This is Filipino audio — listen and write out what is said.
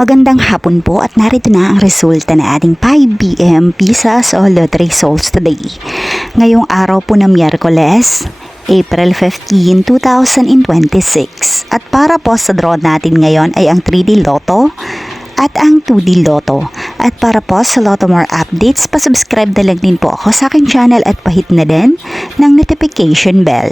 Magandang hapon po at narito na ang resulta ng ating 5pm Pisas o Lottery Results today. Ngayong araw po ng Miyerkules, April 15, 2026. At para po sa draw natin ngayon ay ang 3D Lotto at ang 2D Lotto. At para po sa Lotto More updates, pasubscribe na lang din po ako sa aking channel at pahit na din ng notification bell.